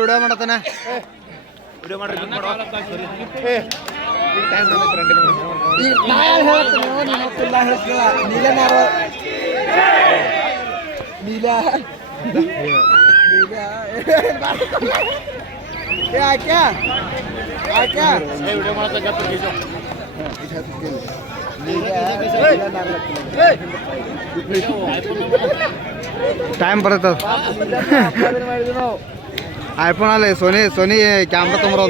Video ಮಾಡತಾನೆ time बरत iPhone आले Soni Soni camera तुम्हारा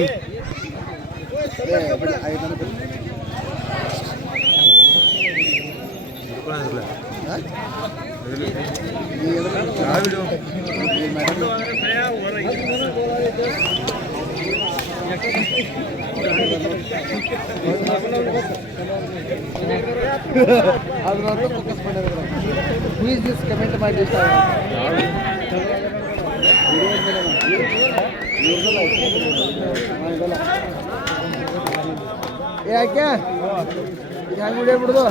कमेंट ಮಾಡಿ ಯಾಕೆ ಹ್ಯಾಂಗ ವಿಡಿಯೋ ಬಿಡುದು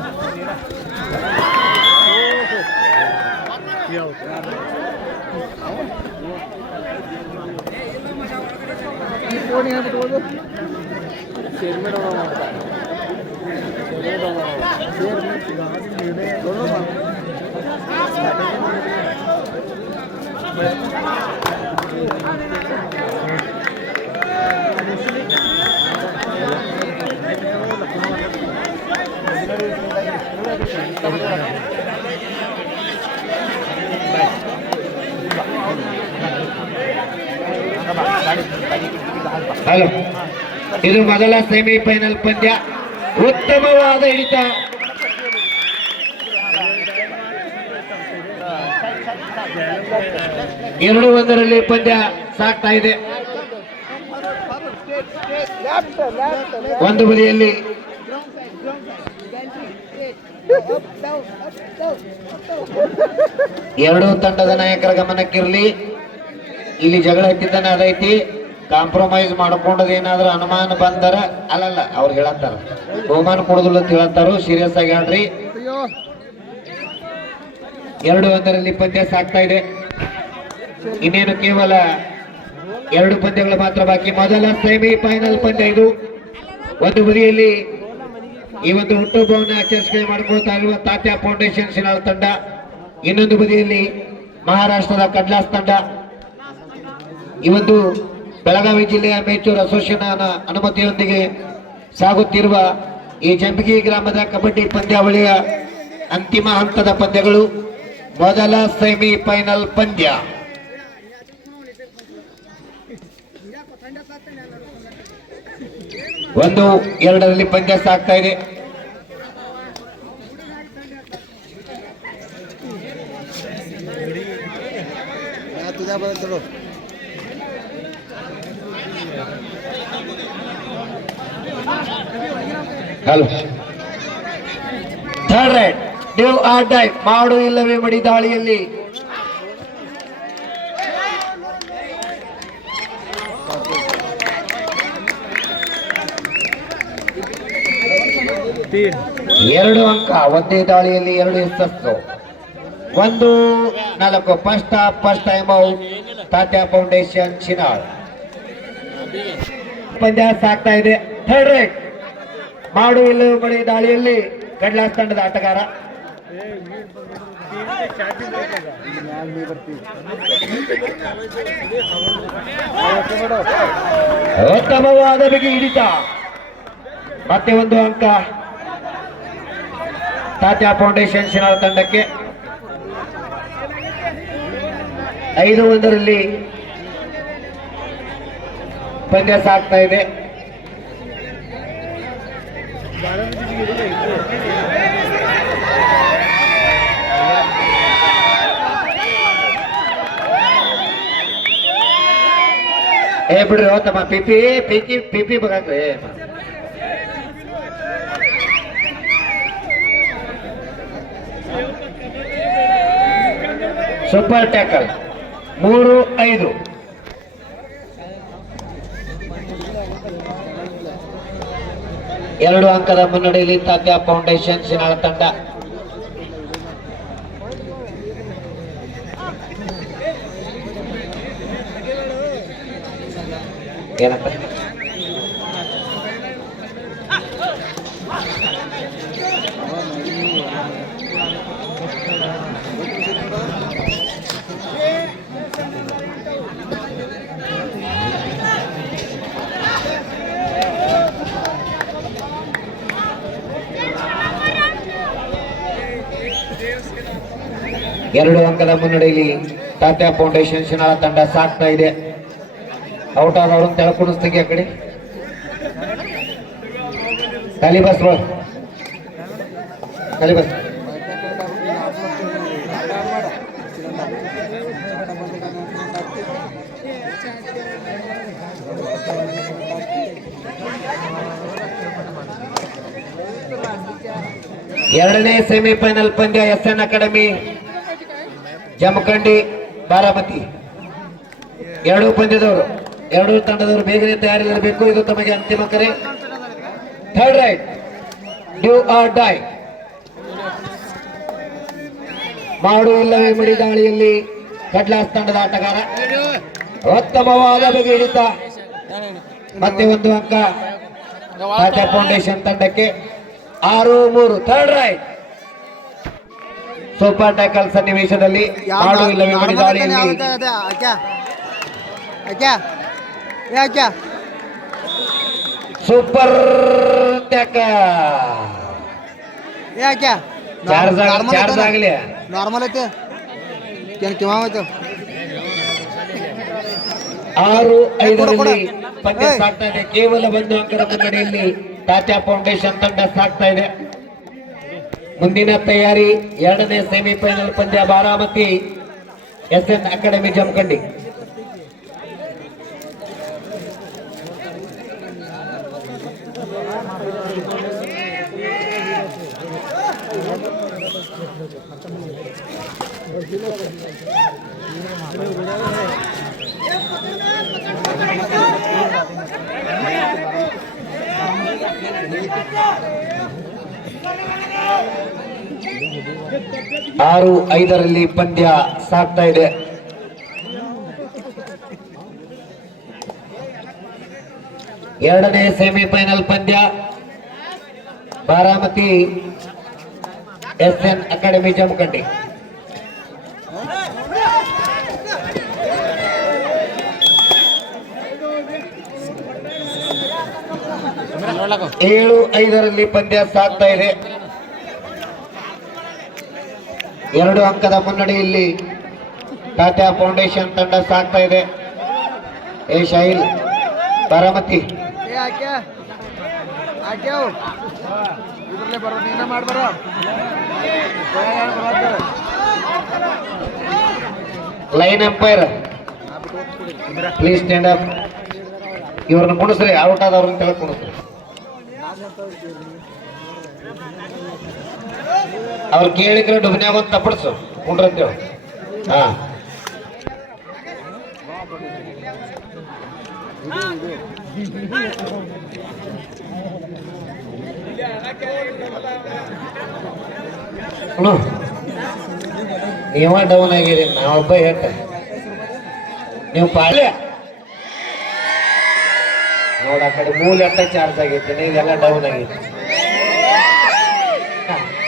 ಫೋನ್ ಏನು ಬಿಟ್ಬೋದು ಶೇರ್ ಮಾಡೋಣ ಹಲೋ, ಇದು ಮೊದಲ ಸೆಮಿಫೈನಲ್ ಪಂದ್ಯ. ಉತ್ತಮವಾದ ಹಿಡಿತ. ಎರಡು ಒಂದರಲ್ಲಿ ಪಂದ್ಯ ಸಾಗ್ತಾ ಇದೆ. ಒಂದು ಬದಿಯಲ್ಲಿ ಎರಡೂ ತಂಡದ ನಾಯಕರ ಗಮನಕ್ಕಿರಲಿ. ಇಲ್ಲಿ ಜಗಳ ಎತ್ತಿದ್ದಾನೆ ಅದೈತಿ. ಕಾಂಪ್ರಮೈಸ್ ಮಾಡ್ಕೊಂಡದ ಏನಾದ್ರೂ ಅನುಮಾನ ಬಂದರ ಅಲ್ಲಲ್ಲ ಅವ್ರು ಹೇಳತ್ತಾರ ಬಹುಮಾನ ಕೊಡುದಿಲ್ಲ ಅಂತ ಹೇಳತ್ತಾರು. ಸೀರಿಯಸ್ ಆಗಿ ಆಡ್ರಿ. ಎರಡು ಒಂದರಲ್ಲಿ ಪಂದ್ಯ ಸಾಗ್ತಾ ಇದೆ. ಇನ್ನೇನು ಕೇವಲ ಎರಡು ಪಂದ್ಯಗಳು ಮಾತ್ರ ಬಾಕಿ. ಮೊದಲ ಸೆಮಿಫೈನಲ್ ಪಂದ್ಯ ಇದು. ಒಂದು ಬದಿಯಲ್ಲಿ ಈ ಒಂದು ಹುಟ್ಟುಹಬ್ಬವನ್ನು ಆಚರಿಕೆ ಮಾಡಿಕೊಳ್ತಾ ಇರುವ ತಾತ್ಯ ಫೌಂಡೇಶನ್ ಶಿನಾಳ್ ತಂಡ, ಇನ್ನೊಂದು ಬದಿಯಲ್ಲಿ ಮಹಾರಾಷ್ಟ್ರದ ಕಡ್ಲಾಸ್ ತಂಡ. ಈ ಒಂದು ಬೆಳಗಾವಿ ಜಿಲ್ಲೆಯ ಮೇಚೂರು ಅಸೋಸಿಯೇಷನ್ ಅನುಮತಿಯೊಂದಿಗೆ ಸಾಗುತ್ತಿರುವ ಈ ಜಂಬಗಿ ಗ್ರಾಮದ ಕಬಡ್ಡಿ ಪಂದ್ಯಾವಳಿಯ ಅಂತಿಮ ಹಂತದ ಪಂದ್ಯಗಳು. ಮೊದಲ ಸೆಮಿಫೈನಲ್ ಪಂದ್ಯ. ಒಂದು ಎರಡರಲ್ಲಿ ಪಂದ್ಯ ಸಾಗ್ತಾ ಇದೆ. Hello, third right do or die, ಮಾಡು ಇಲ್ಲವೇ ಮಡಿ ದಾಳಿಯಲ್ಲಿ ಎರಡು ಅಂಕ. ಒಂದೇ ದಾಳಿಯಲ್ಲಿ ಎರಡು ಯಶಸ್ಸು. 1-4 first time out. ತಾತ್ಯ foundation Shinal. ಪಂದ್ಯ ಸಾಗ್ತಾ ಇದೆ. ಥರ್ಡ್ ರೈಟ್ ಮಾಡು ಇಲ್ಲವೇ ಮಡಿ ದಾಳಿಯಲ್ಲಿ ಕಡ್ಲಾಸ್ ತಂಡದ ಆಟಗಾರ. ಉತ್ತಮವಾದ ಬಿಗಿ ಹಿಡಿತ. ಮತ್ತೆ ಒಂದು ಅಂಕ ತಾತ್ಯ ಫೌಂಡೇಶನ್ ಶಿನಾಳ್ ತಂಡಕ್ಕೆ. 5-1ರಲ್ಲಿ ಪಂದ್ಯ ಸಾಗ್ತಾ ಇದೆ. ಬಿಡ್ರಿ ತಮ್ಮ ಪಿಪಿ ಪಿಪಿ ಪಿಪಿ ಬಗಾಕ್ರಿ. Super tackle. 3-5. ಎರಡು ಅಂಕದ ಮುನ್ನಡೆಯಲ್ಲಿ ತಾತ್ಯ ಫೌಂಡೇಶನ್ ಶಿನಾಳ್ ತಂಡ. ಏನಂತ ಎರಡು ಅಂಕದ ಮುನ್ನಡೆಯಲ್ಲಿ ತಾತ್ಯ ಫೌಂಡೇಶನ್ ಶಿನಾಳ ತಂಡ ಸಾಕ್ತಾ ಇದೆ. ಔಟ್ ಆದವ್ರನ್ನ ತೆಳಕುಣಿಸ್ತೀವಿ ಆ ಕಡೆ ಖಾಲಿ ಬಸ್ ಖಾಲಿ ಬಸ್. ಎರಡನೇ ಸೆಮಿಫೈನಲ್ ಪಂದ್ಯ SN ಅಕಾಡೆಮಿ ಜಮಖಂಡಿ ಬಾರಾಮತಿ. ಎರಡೂ ಪಂದ್ಯದವರು ಎರಡೂ ತಂಡದವರು ಬೇಗನೆ ತಯಾರಿರಬೇಕು. ಇದು ತಮಗೆ ಅಂತಿಮ ಕರೆ. Third right do or die. ಮಾಡು ಇಲ್ಲವೇ ಮಡಿ ದಾಳಿಯಲ್ಲಿ ಕಡ್ಲಾಸ್ ತಂಡದ ಆಟಗಾರ ಉತ್ತಮವಾದ ಬಗೆ ಹಿಡಿತ. ಮತ್ತೆ ಒಂದು ಅಂಕ ತಾತ್ಯ ಫೌಂಡೇಶನ್ ತಂಡಕ್ಕೆ. 6-3 ಥರ್ಡ್ ರೈಟ್. ಸೂಪರ್ ಟ್ಯಾಕಲ್ ಸನ್ನಿವೇಶದಲ್ಲಿ ಮಾಡು ಇಲ್ಲವೇ ಮಡಿ ದಾಳಿಯಲ್ಲಿ ಸೂಪರ್ ಟ್ಯಾಕಲ್ ಚಾರ್ಜ್ ಆಗಲಿ ನಾರ್ಮಲ್ ಐತೆ ಕಿವಾ ಐತೆ. 6-5 ಪಂದ್ಯ ಸಾಕ್ತಾ ಇದೆ. ಕೇವಲ ಒಂದು ಅಂಕದ ಮುನ್ನಡೆಯಲ್ಲಿ ತಾತ್ಯ ಫೌಂಡೇಶನ್ ತಂಡ ಸಾಕ್ತಾ ಇದೆ. ಮುಂದಿನ ತಯಾರಿ ಎರಡನೇ ಸೆಮಿಫೈನಲ್ ಪಂದ್ಯ ಬಾರಾಮತಿ SN ಅಕಾಡೆಮಿ ಜಮಖಂಡಿ. ಆರು 5 ಪಂದ್ಯ ಸಾಗ್ತಾ ಇದೆ. ಎರಡನೇ ಸೆಮಿಫೈನಲ್ ಪಂದ್ಯ ಬಾರಾಮತಿ SN ಅಕಾಡೆಮಿ ಜಮಖಂಡಿ. ಏಳು 5 ಪಂದ್ಯ ಸಾಗ್ತಾ ಇದೆ. 2 ಅಂಕದ ಮುನ್ನಡೆಯಲ್ಲಿ ತಾತ್ಯ ಫೌಂಡೇಶನ್ ತಂಡ ಸಾಗ್ತಾ ಇದೆ. Shahil Baramati line umpire please stand up. ಇವ್ರನ್ನ ಕುಣಿಸ್ರಿ, ಔಟ್ ಆದವ್ರನ್ನ ಕೆಳಗೆ ಕುಣಿಸ್ರಿ. ಅವ್ರು ಕೇಳಿದ್ರೆ ಡುಬ್ನ್ಯಾಗ ಒಂದು ತಪ್ಪಡ್ಸು ಕುಂಡ್ರಂತೇಳಿ. ಹಾ ನೀವ ಡೌನ್ ಆಗಿರಿ, ನಾವೊಬ್ಬ ಹೇಳ್ತ ನೀವು ಪಾಳ್ಯ ನೋಡ. ಆ ಕಡೆ ಮೂಲ ಎಟ್ಟ ಚಾರ್ಜ್ ಆಗೈತೆ, ನೀವೆಲ್ಲ ಡೌನ್ ಆಗೈತೆ.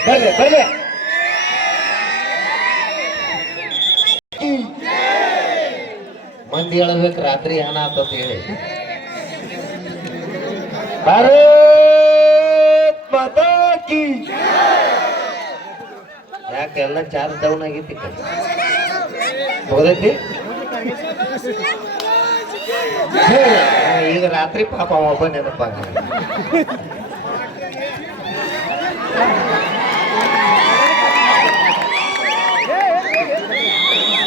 ಬರ್ಲಿ ಬರ್ಲಿ. ಮಂದಿ ಹೇಳಬೇಕು ರಾತ್ರಿ ಏನಾಗ್ತ ಹೇಳಿ. ಭಾರತ್ ಮಾತಾ ಕಿ ಯಾಕೆ ಎಲ್ಲ ಚಾರ್ಜ್ ಡೌನ್ ಆಗೈತಿ ಹೋಗೈತಿ. ಈಗ ರಾತ್ರಿ ಪಾಪ ಒಬ್ಬ ನೆನಪಾಗ.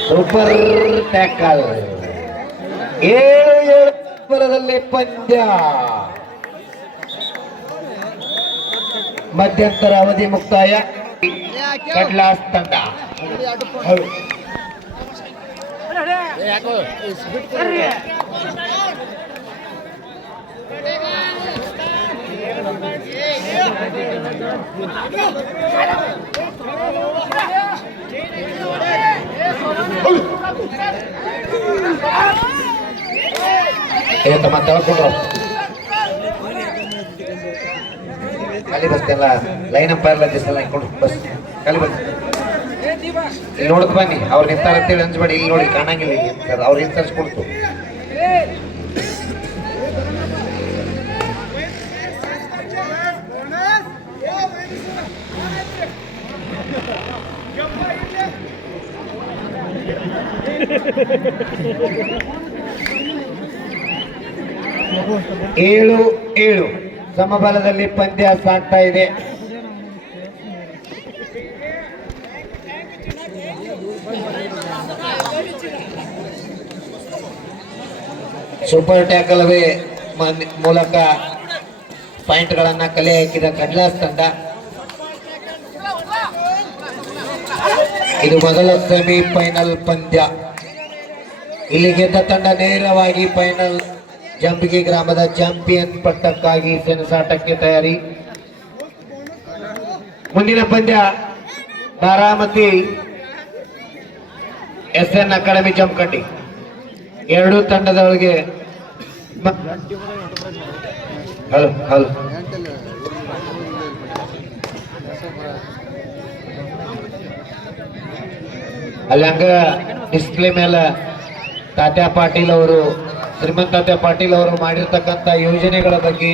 Super tackle. 7-7 ಪಂದ್ಯ. ಮಧ್ಯಂತರ ಅವಧಿ ಮುಕ್ತಾಯ. ಕಡ್ಲಾಸ್ ತಂಡ ಐವತ್ತ ತಳ್ಕೊಂಡ್ರು ಖಾಲಿ ಬಸ್ತೆಲ್ಲ ಲೈನ್ ಅಂಪೈರ್ಲ ದಿವಸ ಕೊಡು ಬಸ್ ಖಾಲಿ ಬಸ್ ಇಲ್ಲಿ ನೋಡಕ್ ಬನ್ನಿ ಅವ್ರು ನಿಂತಾರ ಅಂತೇಳಿ ಅನ್ಸ್ಬೇಡಿ ಇಲ್ಲಿ ನೋಡಿ ಕಾಣಂಗಿಲ್ಲ ಇಲ್ಲಿ ಅವ್ರು ನಿಂತರಿಸ್ಕೊಡ್ತು ಏಳು ಏಳು ಸಮಬಲದಲ್ಲಿ ಪಂದ್ಯ ಸಾಗ್ತಾ ಇದೆ. ಸೂಪರ್ ಟ್ಯಾಕಲ್ ಮೂಲಕ ಪಾಯಿಂಟ್ಗಳನ್ನ ಕಲೆ ಹಾಕಿದ ಕಡ್ಲಾಸ್ ತಂಡ. ಇದು ಮೊದಲ ಸೆಮಿಫೈನಲ್ ಪಂದ್ಯ. ಇಲ್ಲಿ ಗೆದ್ದ ತಂಡ ನೇರವಾಗಿ ಫೈನಲ್ ಜಂಬಿಗಿ ಗ್ರಾಮದ ಚಾಂಪಿಯನ್ ಪಟ್ಟಕ್ಕಾಗಿ ಸೆಣಸಾಟಕ್ಕೆ ತಯಾರಿ. ಮುಂದಿನ ಪಂದ್ಯ ಬಾರಾಮತಿ SN ಅಕಾಡೆಮಿ ಜಮಖಂಡಿ. ಎರಡೂ ತಂಡದೊಳಗೆ ಹಲೋ ಹಲೋ ಅಲ್ಲಿ ಹಂಗ ಡಿಸ್ಪ್ಲೇ ಮೇಲೆ ತಾತ್ಯಾ ಪಾಟೀಲ್ ಅವರು ಶ್ರೀಮಂತ ತಾತ್ಯಾ ಪಾಟೀಲ್ ಅವರು ಮಾಡಿರ್ತಕ್ಕಂಥ ಯೋಜನೆಗಳ ಬಗ್ಗೆ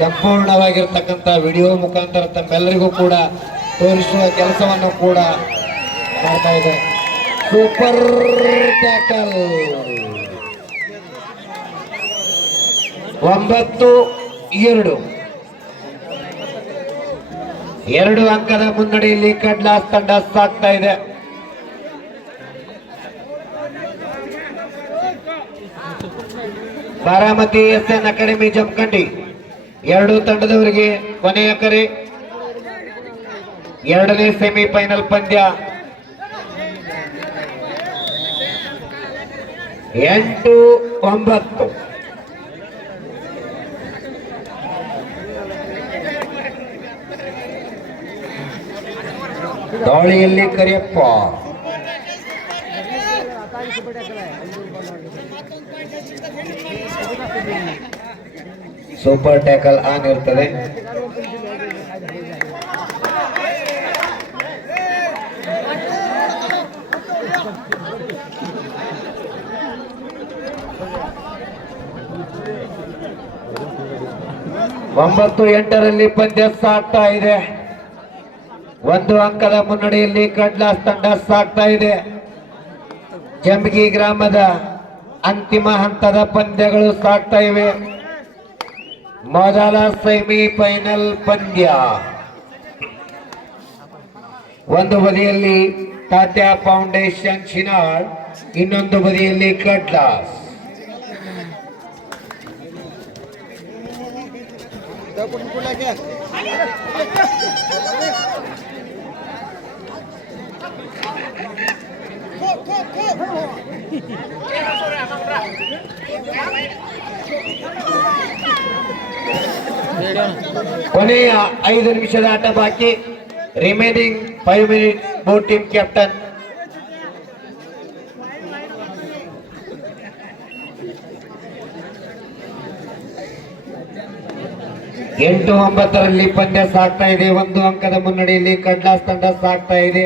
ಸಂಪೂರ್ಣವಾಗಿರ್ತಕ್ಕಂಥ ವಿಡಿಯೋ ಮುಖಾಂತರ ತಮ್ಮೆಲ್ಲರಿಗೂ ಕೂಡ ತೋರಿಸುವ ಕೆಲಸವನ್ನು ಕೂಡ ಮಾಡ್ತಾ ಇದೆ. ಸೂಪರ್ ಟ್ಯಾಕಲ್ 9-2 2 ಅಂಕದ ಮುನ್ನಡೆಯಲ್ಲಿ ಕಡ್ಲಾಸ್ ತಂಡ ಸಾಗ್ತಾ ಇದೆ. ಬಾರಾಮತಿ SN ಅಕಾಡೆಮಿ ಜಮಖಂಡಿ ಎರಡೂ ತಂಡದವರಿಗೆ ಕೊನೆಯ ಕರೆ. ಎರಡನೇ ಸೆಮಿಫೈನಲ್ ಪಂದ್ಯ 8-9. ದಾಳಿಯಲ್ಲಿ ಕರಿಯಪ್ಪ ಸೂಪರ್ ಟ್ಯಾಕಲ್ ಆನ್ ಇರ್ತದೆ. ಒಂಬತ್ತು 8ರಲ್ಲಿ ಪಂದ್ಯ ಸಾಗ್ತಾ ಇದೆ. 1 ಅಂಕದ ಮುನ್ನಡೆಯಲ್ಲಿ ಕಡ್ಲಾಸ್ ತಂಡ ಸಾಗ್ತಾ ಇದೆ. ಜಂಬಿಗಿ ಗ್ರಾಮದ ಅಂತಿಮ ಹಂತದ ಪಂದ್ಯಗಳು ಸಾಗ್ತಾ ಇವೆ. ಮೊದಲ ಸೆಮಿಫೈನಲ್ ಪಂದ್ಯ. ಒಂದು ಬದಿಯಲ್ಲಿ ತಾತ್ಯಾ ಫೌಂಡೇಶನ್ ಶಿನಾಳ್, ಇನ್ನೊಂದು ಬದಿಯಲ್ಲಿ ಕಡ್ಲಾಸ್. ಕೊನೆಯ 5 ನಿಮಿಷದ ಆಟ ಬಾಕಿ. Remaining 5 minutes. Both team captain ಎಂಟು 9ರಲ್ಲಿ ಪಂದ್ಯ ಸಾಗ್ತಾ ಇದೆ. 1 ಅಂಕದ ಮುನ್ನಡೆಯಲ್ಲಿ ಕಡ್ಲಾಸ್ ತಂಡ ಸಾಗ್ತಾ ಇದೆ.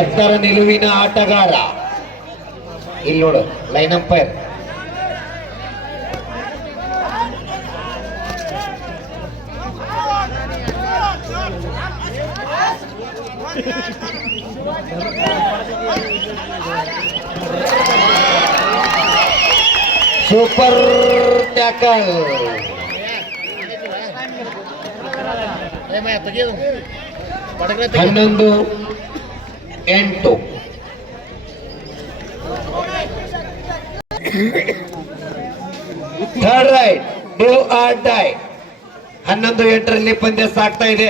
ಎತ್ತರ ನಿಲುವಿನ ಆಟಗಾರ ಇಲ್ಲಿ ನೋಡು line umpire. Super tackle 11-8. Third raid do or die. 11-8ರಲ್ಲಿ ಪಂದ್ಯ ಸಾಗ್ತಾ ಇದೆ.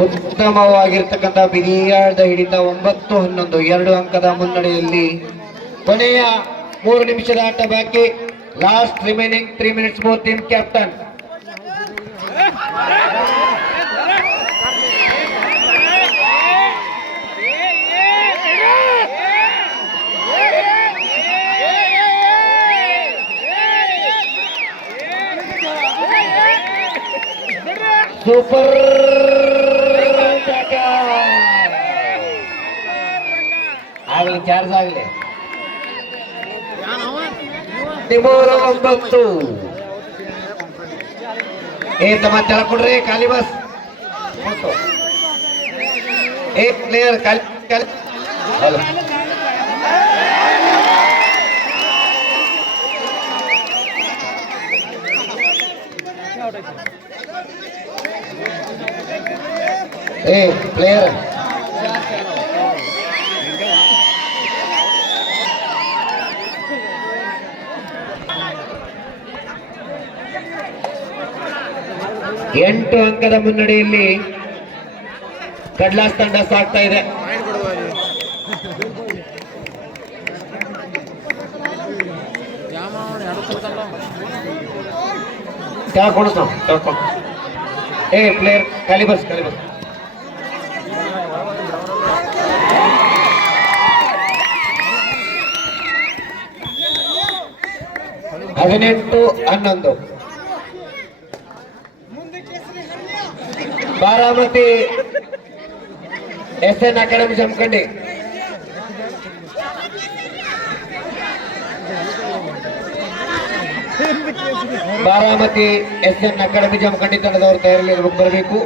ಉತ್ತಮವಾಗಿರ್ತಕ್ಕಂಥ ಬಿಗಿಯಾದ ಹಿಡಿತ 9-11 2 ಅಂಕದ ಮುನ್ನಡೆಯಲ್ಲಿ ಕೊನೆಯ 3 ನಿಮಿಷದ ಆಟ ಬಾಕಿ. Last remaining 3 minutes more. Team captain super ಆಗಲಿ, ಚಾರ್ಜ್ ಆಗಲಿ. 9 ತಮ್ಮ ತೆಳ ಕೊಡ್ರಿ ಖಾಲಿ ಬಸ್. ಪ್ಲೇಯರ್ ಖಾಲಿ ಖಾಲಿ. ಪ್ಲೇಯರ್ ಎಂಟು ಅಂಕದ ಮುನ್ನಡೆಯಲ್ಲಿ ಕಡ್ಲಾಸ್ ತಂಡ ಸಾಗ್ತಾ ಇದೆ. ಪ್ಲೇಯರ್ ಖಾಲಿ ಬಸ್ ಖಾಲಿ bus. 18-11 Baramati SN academy Jamkhandi. Baramati SN academy Jamkhandi ತಂಡದವರು ತಯಾರಿಯಲ್ಲಿ ಬರಬೇಕು.